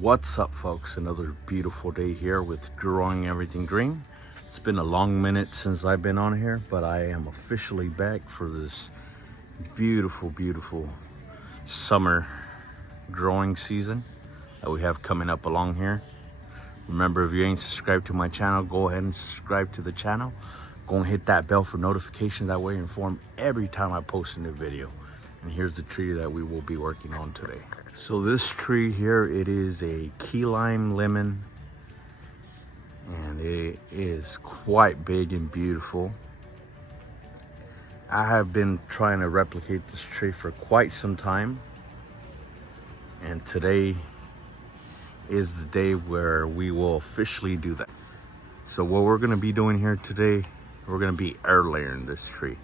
What's up, folks? Another beautiful day here with Growing Everything Green. It's been a long minute since I've been on here, but I am officially back for this beautiful summer growing season that we have coming up along here. Remember, if you ain't subscribed to my channel, go ahead and subscribe to the channel. Go and hit that bell for notifications. That way you're informed every time I post a new video. And here's the tree that we will be working on today. So this tree here, it is a key lime lemon, and it is quite big and beautiful. I have been trying to replicate this tree for quite some time, and today is the day where we will officially do that. So what we're going to be doing here today, we're going to be air layering this tree.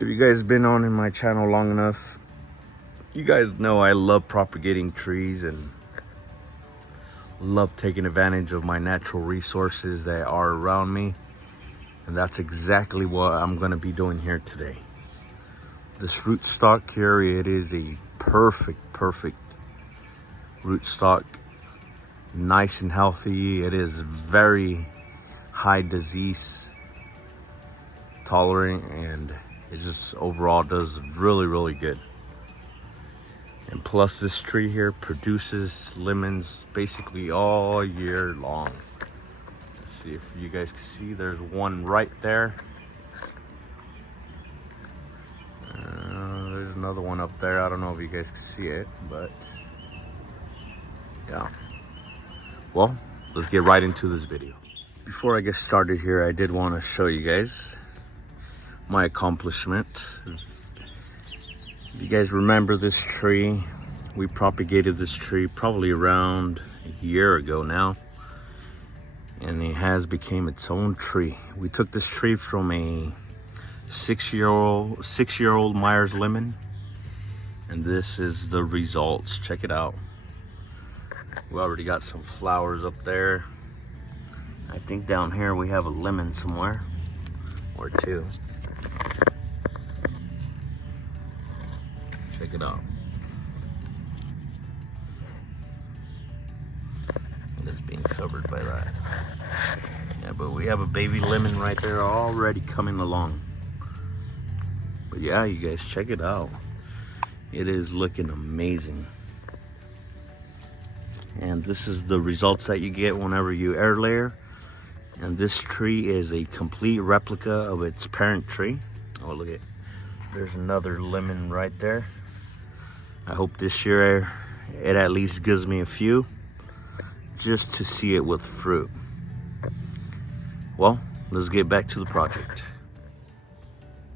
If you guys have been on in my channel long enough, you guys know I love propagating trees and love taking advantage of my natural resources that are around me. And that's exactly what I'm going to be doing here today. This rootstock here, it is a perfect rootstock. Nice and healthy. It is very high disease tolerant, and it just overall does really good. And plus, this tree here produces lemons basically all year long. Let's see if you guys can see, there's one right there. There's another one up there. I don't know if you guys can see it, but yeah. Well, let's get right into this video. Before I get started here, I did want to show you guys my accomplishment. If you guys remember this tree, we propagated this tree probably around a year ago now, and it has become its own tree. We took this tree from a six-year-old Myers lemon, and this is the results. Check it out. We already got some flowers up there. I think down here we have a lemon somewhere or two. Check it out. It's being covered by that. Yeah, but we have a baby lemon right there already coming along. But yeah, you guys, check it out. It is looking amazing. And this is the results that you get whenever you air layer. And this tree is a complete replica of its parent tree. Oh, look at, there's another lemon right there. I hope this year it at least gives me a few, just to see it with fruit. Well, let's get back to the project.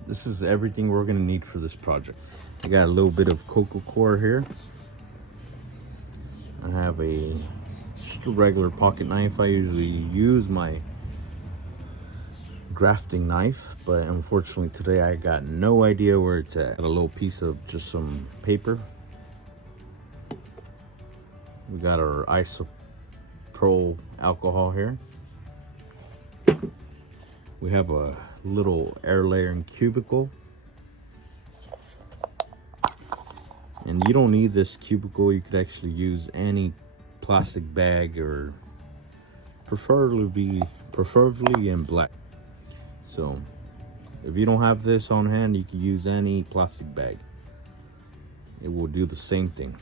This is everything we're gonna need for this project. I got a little bit of coco coir here. I have just a regular pocket knife. I usually use my grafting knife, but unfortunately today I got no idea where it's at. Got a little piece of just some paper. We got our isopropyl alcohol here. We have a little air layering cubicle. And you don't need this cubicle. You could actually use any plastic bag, or preferably in black. So if you don't have this on hand, you can use any plastic bag. It will do the same thing.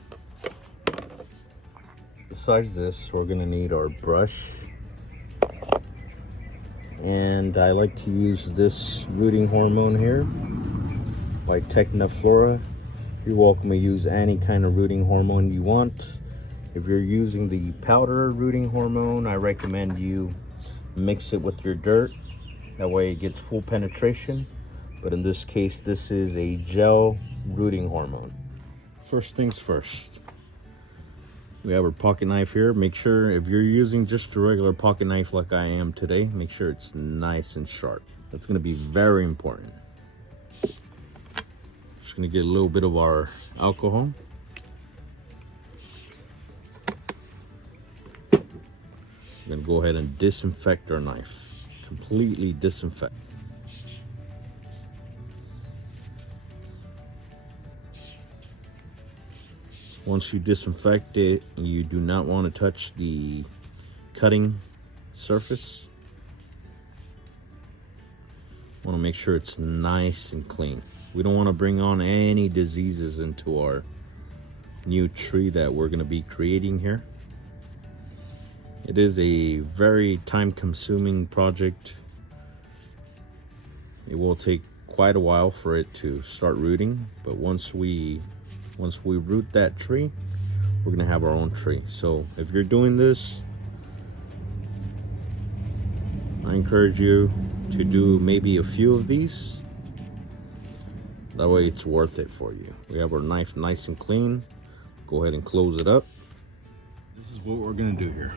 Besides this, we're gonna need our brush. And I like to use this rooting hormone here by Technaflora. You're welcome to use any kind of rooting hormone you want. If you're using the powder rooting hormone, I recommend you mix it with your dirt. That way it gets full penetration. But in this case, this is a gel rooting hormone. First things first. We have our pocket knife here. Make sure, if you're using just a regular pocket knife like I am today, make sure it's nice and sharp. That's gonna be very important. Just gonna get a little bit of our alcohol. We're gonna go ahead and disinfect our knife. Completely disinfect. Once you disinfect it, you do not want to touch the cutting surface. Want to make sure it's nice and clean. We don't want to bring on any diseases into our new tree that we're going to be creating here. It is a very time-consuming project. It will take quite a while for it to start rooting, but once we root that tree, we're gonna have our own tree. So if you're doing this, I encourage you to do maybe a few of these. That way it's worth it for you. We have our knife nice and clean. Go ahead and close it up. This is what we're gonna do here.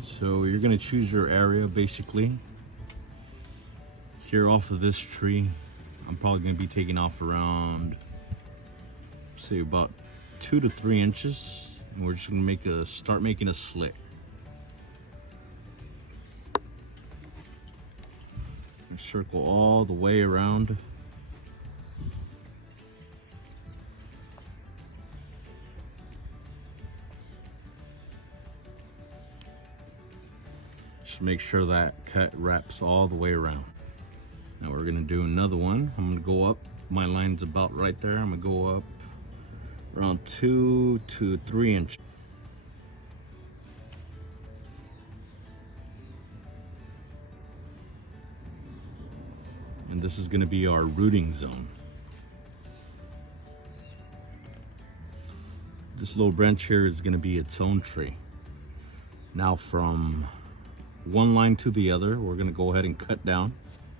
So you're gonna choose your area basically. Here off of this tree, I'm probably gonna be taking off around, say about 2 to 3 inches. And we're just gonna start making a slit. And circle all the way around. Just make sure that cut wraps all the way around. Now we're gonna do another one. I'm gonna go up, my line's about right there. I'm gonna go up around 2 to 3 inches. And this is gonna be our rooting zone. This little branch here is gonna be its own tree. Now from one line to the other, we're gonna go ahead and cut down.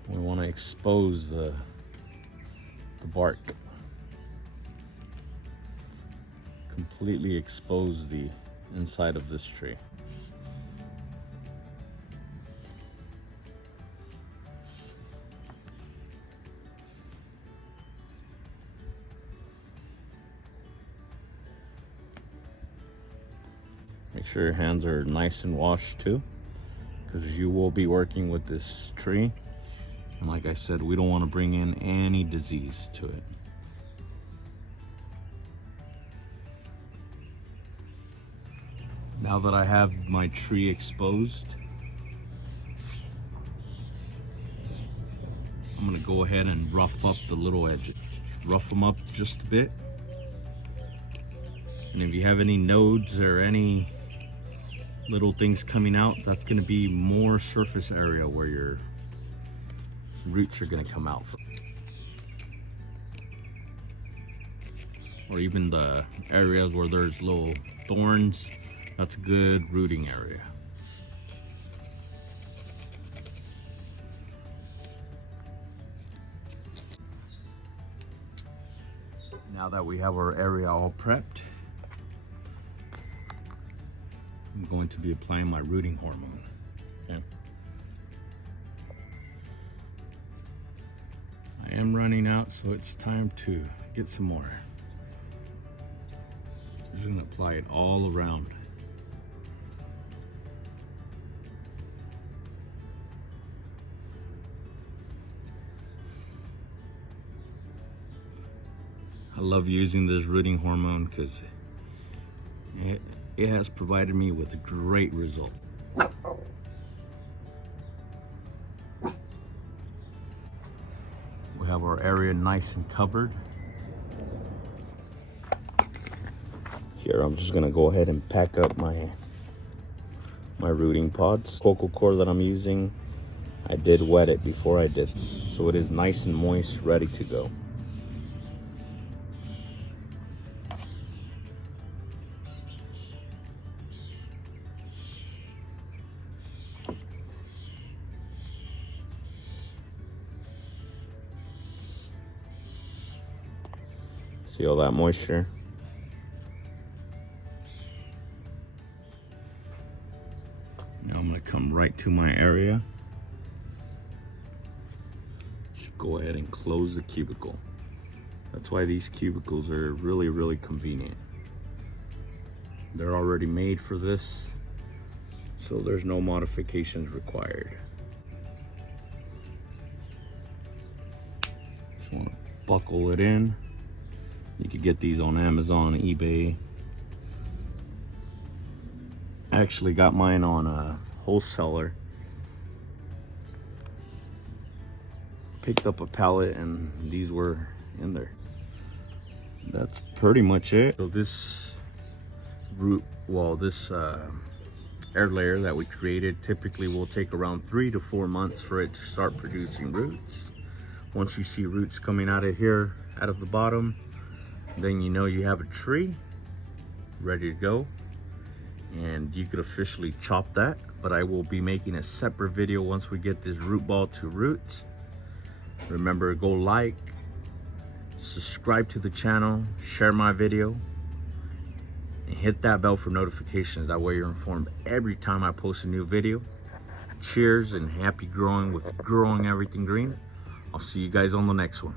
We want to expose the bark. Completely expose the inside of this tree. Make sure your hands are nice and washed too, because you will be working with this tree. And like I said, we don't want to bring in any disease to it. Now that I have my tree exposed, I'm gonna go ahead and rough up the little edges. Rough them up just a bit. And if you have any nodes or any little things coming out, that's gonna be more surface area where your roots are going to come out from. Or even the areas where there's little thorns, that's a good rooting area. Now that we have our area all prepped, I'm going to be applying my rooting hormone. Okay. I am running out, so it's time to get some more. I'm just gonna apply it all around. I love using this rooting hormone because it has provided me with great results. We have our area nice and covered. Here, I'm just gonna go ahead and pack up my rooting pods. Coco coir that I'm using, I did wet it before I did, so it is nice and moist, ready to go. See all that moisture? Now I'm gonna come right to my area. Just go ahead and close the cubicle. That's why these cubicles are really, really convenient. They're already made for this, so there's no modifications required. Just wanna buckle it in. You could get these on Amazon, eBay. I actually got mine on a wholesaler. Picked up a pallet and these were in there. That's pretty much it. So this root, well, this air layer that we created typically will take around 3 to 4 months for it to start producing roots. Once you see roots coming out of here, out of the bottom, then you know you have a tree ready to go, and you could officially chop that. But I will be making a separate video once we get this root ball to root. Remember, go like, subscribe to the channel, share my video, and hit that bell for notifications. That way you're informed every time I post a new video. Cheers and happy growing with Growing Everything Green. I'll see you guys on the next one.